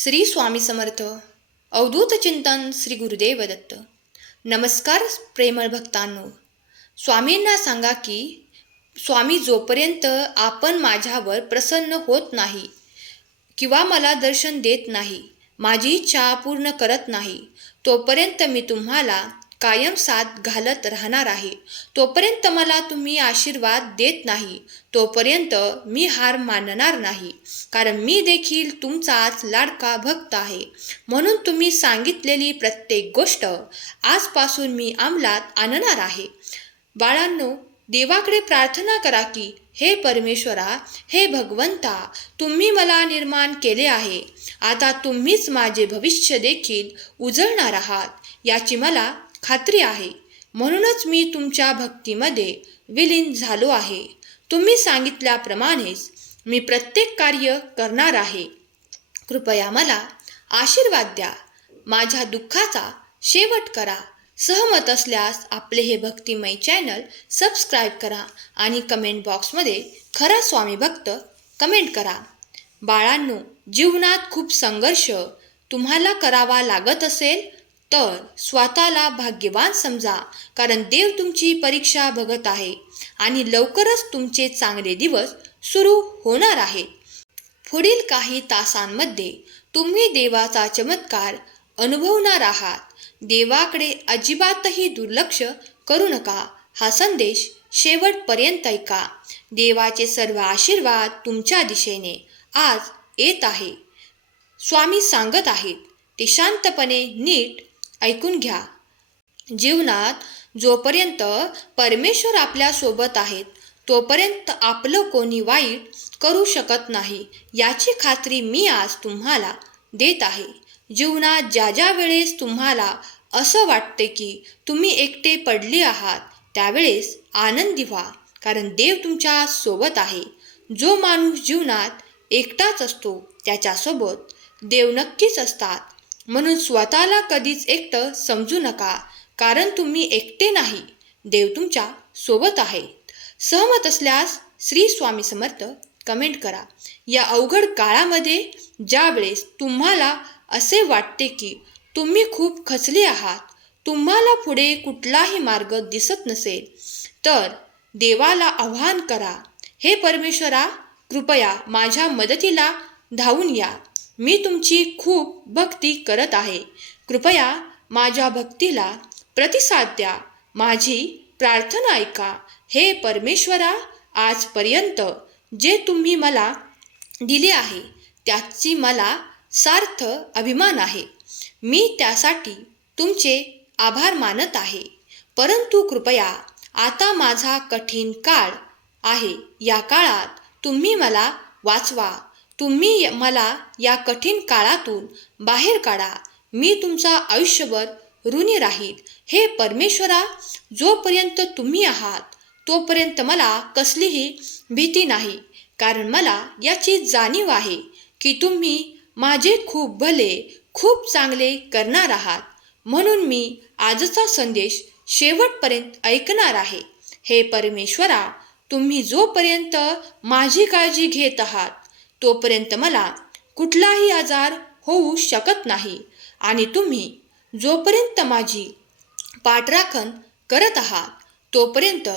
श्री स्वामी समर्थ. अवधूत चिंतन श्री गुरुदेव दत्त. नमस्कार प्रेमळ भक्तांनो. स्वामींना सांगा की स्वामी जोपर्यंत आपण माझ्यावर प्रसन्न होत नाही किंवा मला दर्शन देत नाही माझी इच्छा पूर्ण करत नाही तोपर्यंत मी तुम्हाला कायम साथ घालत राहणार आहे. तोपर्यंत मला तुम्ही आशीर्वाद देत नाही. तोपर्यंत मी हार मानणार नाही. कारण मी देखील तुमचाच लाडका भक्त आहे. म्हणून तुम्ही सांगितलेली प्रत्येक गोष्ट आजपासून मी अंमलात आणणार आहे. बाळांनो देवाकडे प्रार्थना करा की हे परमेश्वरा हे भगवंता तुम्ही मला निर्माण केले आहे. आता तुम्हीच माझे भविष्य देखील उजळणार आहात. याची मला खात्री आहे. म्हणूनच मी तुमच्या भक्तीमध्ये विलीन झालो आहे. तुम्ही सांगितल्याप्रमाणेच मी प्रत्येक कार्य करणार आहे. कृपया मला आशीर्वाद द्या. माझ्या दुःखाचा शेवट करा. सहमत असल्यास आपले हे भक्तिमय चॅनल सबस्क्राईब करा आणि कमेंट बॉक्समध्ये खरा स्वामी भक्त कमेंट करा. बाळांनो जीवनात खूप संघर्ष तुम्हाला करावा लागत असेल तर स्वतःला भाग्यवान समजा कारण देव तुमची परीक्षा बघत आहे आणि लवकरच तुमचे चांगले दिवस सुरू होणार आहेत. पुढील काही तासांमध्ये तुम्ही देवाचा चमत्कार अनुभवणार आहात. देवाकडे अजिबातही दुर्लक्ष करू नका. हा संदेश शेवटपर्यंत ऐका. देवाचे सर्व आशीर्वाद तुमच्या दिशेने आज येत आहे. स्वामी सांगत आहेत ते शांतपणे नीट ऐकून घ्या. जीवनात जोपर्यंत परमेश्वर आपल्यासोबत आहेत तोपर्यंत आपलं कोणी वाईट करू शकत नाही याची खात्री मी आज तुम्हाला देत आहे. जीवनात ज्या ज्या वेळेस तुम्हाला असं वाटते की तुम्ही एकटे पडले आहात त्यावेळेस आनंदी व्हा कारण देव तुमच्यासोबत आहे. जो माणूस जीवनात एकटाच असतो त्याच्यासोबत देव नक्कीच असतात. म्हणून स्वतःला कधीच एकटं समजू नका कारण तुम्ही एकटे नाही. देव तुमच्यासोबत आहे. सहमत असल्यास श्री स्वामी समर्थ कमेंट करा. या अवघड काळामध्ये ज्यावेळेस तुम्हाला असे वाटते की तुम्ही खूप खचले आहात तुम्हाला पुढे कुठलाही मार्ग दिसत नसेल तर देवाला आव्हान करा. हे परमेश्वरा कृपया माझ्या मदतीला धावून या. मी तुमची खूप भक्ती करत आहे. कृपया माझ्या भक्तीला प्रतिसाद द्या. माझी प्रार्थना ऐका. हे परमेश्वरा आजपर्यंत जे तुम्ही मला दिले आहे त्याची मला सार्थ अभिमान आहे. मी त्यासाठी तुमचे आभार मानत आहे. परंतु कृपया आता माझा कठीण काळ आहे. या काळात तुम्ही मला वाचवा. तुम्ही मला या कठीण काळातून बाहेर काढा. मी तुमचा आयुष्यभर ऋणी राहील. हे परमेश्वरा जोपर्यंत तुम्ही आहात तोपर्यंत मला कसलीही भीती नाही. कारण मला याची जाणीव आहे की तुम्ही माझे खूप भले खूप चांगले करणार आहात. म्हणून मी आजचा संदेश शेवटपर्यंत ऐकणार आहे. हे परमेश्वरा तुम्ही जोपर्यंत माझी काळजी घेत आहात तोपर्यंत मला कुठलाही आजार होऊ शकत नाही. आणि तुम्ही जोपर्यंत माझी पाठराखण करत आहात तोपर्यंत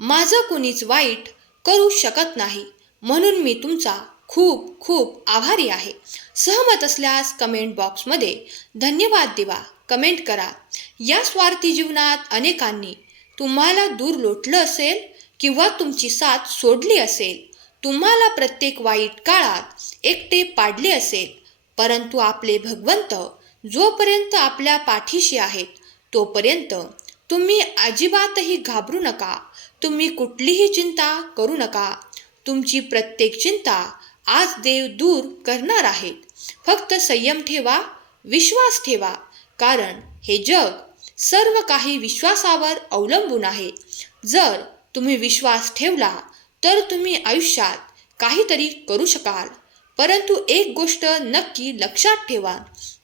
माझं कुणीच वाईट करू शकत नाही. म्हणून मी तुमचा खूप खूप आभारी आहे. सहमत असल्यास कमेंट बॉक्समध्ये धन्यवाद देवा. कमेंट करा. या स्वार्थी जीवनात अनेकांनी तुम्हाला दूर लोटलं असेल किंवा तुमची साथ सोडली असेल तुम्हाला प्रत्येक वाईट काळात एकटे पाडले असेल परंतु आपले भगवंत जोपर्यंत आपल्या पाठीशी आहेत तोपर्यंत तुम्ही अजिबातही घाबरू नका तुम्ही कुठलीही चिंता करू नका. तुमची प्रत्येक चिंता आज देव दूर करणार आहेत. फक्त संयम ठेवा विश्वास ठेवा कारण हे जग सर्व काही विश्वासावर अवलंबून आहे. जर तुम्ही विश्वास ठेवला तर तुम्ही आयुष्यात काहीतरी करू शकाल. परंतु एक गोष्ट नक्की लक्षात ठेवा.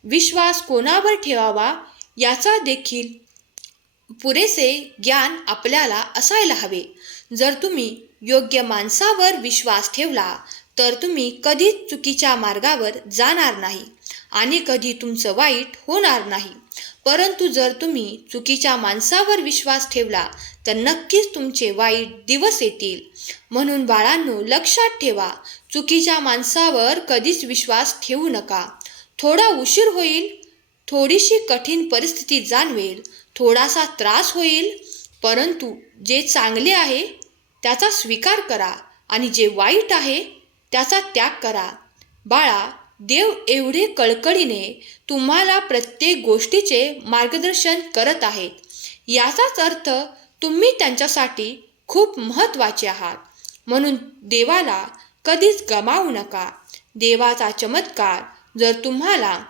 विश्वास कोणावर ठेवावा याचा देखील पुरेसे ज्ञान आपल्याला असायला हवे. जर तुम्ही योग्य माणसावर विश्वास ठेवला तर तुम्ही कधीच चुकीच्या मार्गावर जाणार नाही. आणि कधी तुमचं वाईट होणार नाही. परंतु जर तुम्ही चुकीच्या माणसावर विश्वास ठेवला तर नक्कीच तुमचे वाईट दिवस येतील. म्हणून बाळांनो लक्षात ठेवा चुकीच्या माणसावर कधीच विश्वास ठेवू नका. थोडा उशीर होईल थोडीशी कठीण परिस्थिती जाणवेल थोडासा त्रास होईल परंतु जे चांगले आहे त्याचा स्वीकार करा आणि जे वाईट आहे त्याचा त्याग करा. बाळा देव एवढे कळकळीने तुम्हाला प्रत्येक गोष्टीचे मार्गदर्शन करत आहेत. याचाच अर्थ तुम्ही त्यांच्यासाठी खूप महत्त्वाचे आहात. म्हणून देवाला कधीच गमावू नका. देवाचा चमत्कार जर तुम्हाला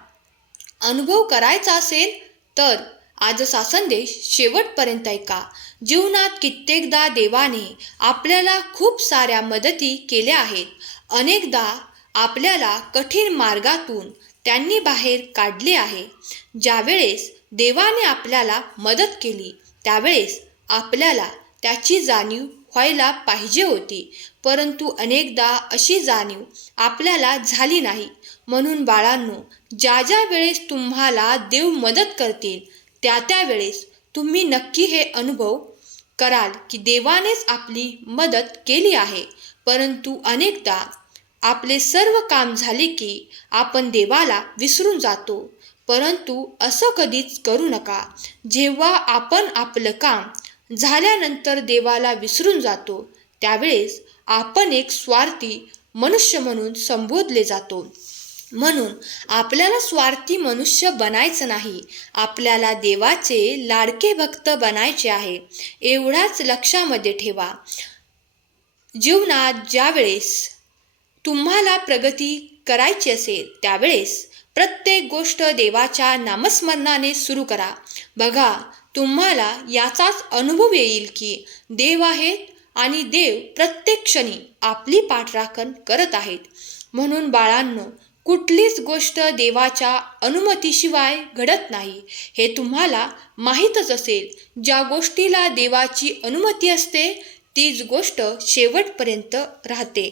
अनुभव करायचा असेल तर आजचा संदेश शेवटपर्यंत ऐका. जीवनात कित्येकदा देवाने आपल्याला खूप साऱ्या मदती केल्या आहेत. अनेकदा आपल्याला कठीण मार्गातून त्यांनी बाहेर काढले आहे. ज्यावेळेस देवाने आपल्याला मदत केली त्यावेळेस आपल्याला त्याची जाणीव व्हायला पाहिजे होती. परंतु अनेकदा अशी जाणीव आपल्याला झाली नाही. म्हणून बाळांनो ज्या ज्या वेळेस तुम्हाला देव मदत करतील त्या त्या वेळेस तुम्ही नक्की हे अनुभव कराल की देवानेच आपली मदत केली आहे. परंतु अनेकदा आपले सर्व काम झाले की आपण देवाला विसरून जातो. परंतु असं कधीच करू नका. जेव्हा आपण आपलं काम झाल्यानंतर देवाला विसरून जातो त्यावेळेस आपण एक स्वार्थी मनुष्य म्हणून संबोधले जातो. म्हणून आपल्याला स्वार्थी मनुष्य बनायचं नाही. आपल्याला देवाचे लाडके भक्त बनायचे आहे. एवढाच लक्षामध्ये ठेवा. जीवनात ज्यावेळेस तुम्हाला प्रगती करायची असेल त्यावेळेस प्रत्येक गोष्ट देवाच्या नामस्मरणाने सुरू करा. बघा तुम्हाला याचाच अनुभव येईल की देव आहेत आणि देव प्रत्येक क्षणी आपली पाठराखण करत आहेत. म्हणून बाळांनो कुठलीच गोष्ट देवाच्या अनुमतीशिवाय घडत नाही. हे तुम्हाला माहीतच असेल ज्या गोष्टीला देवाची अनुमती असते तीच गोष्ट शेवटपर्यंत राहते.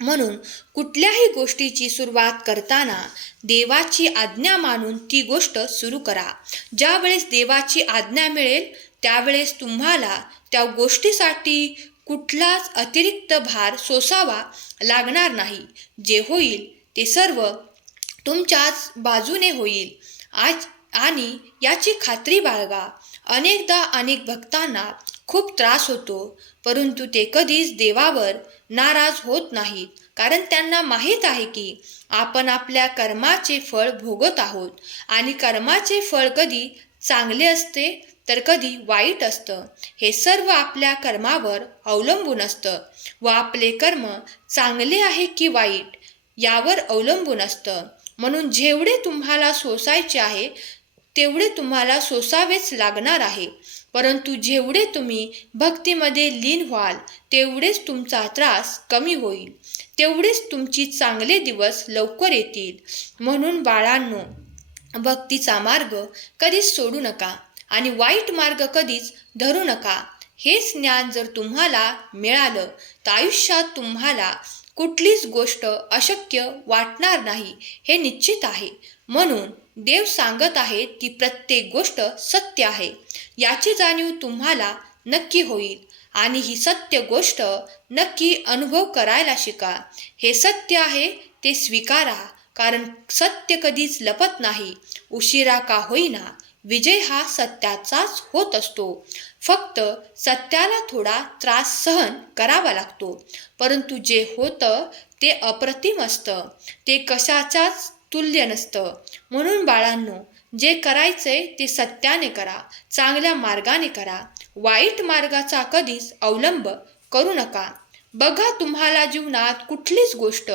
म्हणून कुठल्याही गोष्टीची सुरुवात करताना देवाची आज्ञा मानून ती गोष्ट सुरू करा. ज्यावेळेस देवाची आज्ञा मिळेल त्यावेळेस तुम्हाला त्या गोष्टीसाठी कुठलाच अतिरिक्त भार सोसावा लागणार नाही. जे होईल ते सर्व तुमच्याच बाजूने होईल. आज आणि याची खात्री बाळगा. अनेकदा अनेक भक्तांना खूप त्रास होतो परंतु ते कधीच देवावर नाराज होत नाहीत. कारण त्यांना माहीत आहे की आपण आपल्या कर्माचे फळ भोगत आहोत आणि कर्माचे फळ कधी चांगले असते तर कधी वाईट असतं. हे सर्व आपल्या कर्मावर अवलंबून असतं व आपले कर्म चांगले आहे की वाईट यावर अवलंबून असतं. म्हणून जेवढे तुम्हाला सोसायचे आहे तेवढे तुम्हाला सोसावेच लागणार आहे. परंतु जेवढे तुम्ही भक्तीमध्ये लीन व्हाल तेवढेच तुमचा त्रास कमी होईल. तेवढेच तुमची चांगले दिवस लवकर येतील. म्हणून बाळांनो भक्तीचा मार्ग कधीच सोडू नका आणि वाईट मार्ग कधीच धरू नका. हेच ज्ञान जर तुम्हाला मिळालं तर आयुष्यात तुम्हाला कुठलीच गोष्ट अशक्य वाटणार नाही हे निश्चित आहे. म्हणून देव सांगत आहे की प्रत्येक गोष्ट सत्य आहे. याची जाणीव तुम्हाला नक्की होईल आणि ही सत्य गोष्ट नक्की अनुभव करायला शिका. हे सत्य आहे ते स्वीकारा कारण सत्य कधीच लपत नाही. उशिरा का होईना विजय हा सत्याचाच होत असतो. फक्त सत्याला थोडा त्रास सहन करावा लागतो. परंतु जे होतं ते अप्रतिम असतं. ते कशाच्याच तुल्य नसतं. म्हणून बाळांनो जे करायचंय ते सत्याने करा चांगल्या मार्गाने करा. वाईट मार्गाचा कधीच अवलंब करू नका. बघा तुम्हाला जीवनात कुठलीच गोष्ट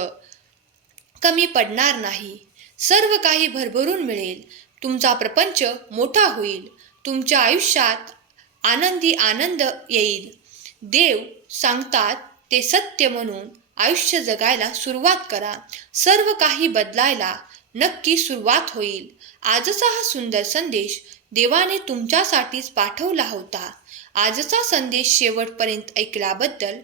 कमी पडणार नाही. सर्व काही भरभरून मिळेल. तुमचा प्रपंच मोठा होईल. तुमच्या आयुष्यात आनंदी आनंद येईल. देव सांगतात ते सत्य म्हणून. आयुष्य जगायला सुरुवात करा. सर्व काही बदलायला नक्की सुरुवात होईल. आजचा हा सुंदर संदेश देवाने तुमच्यासाठीच पाठवला होता. आजचा संदेश शेवटपर्यंत ऐकल्याबद्दल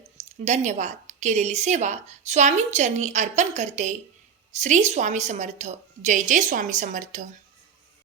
धन्यवाद. केलेली सेवा स्वामींचरणी अर्पण करते. श्री स्वामी समर्थ. जय जय स्वामी समर्थ.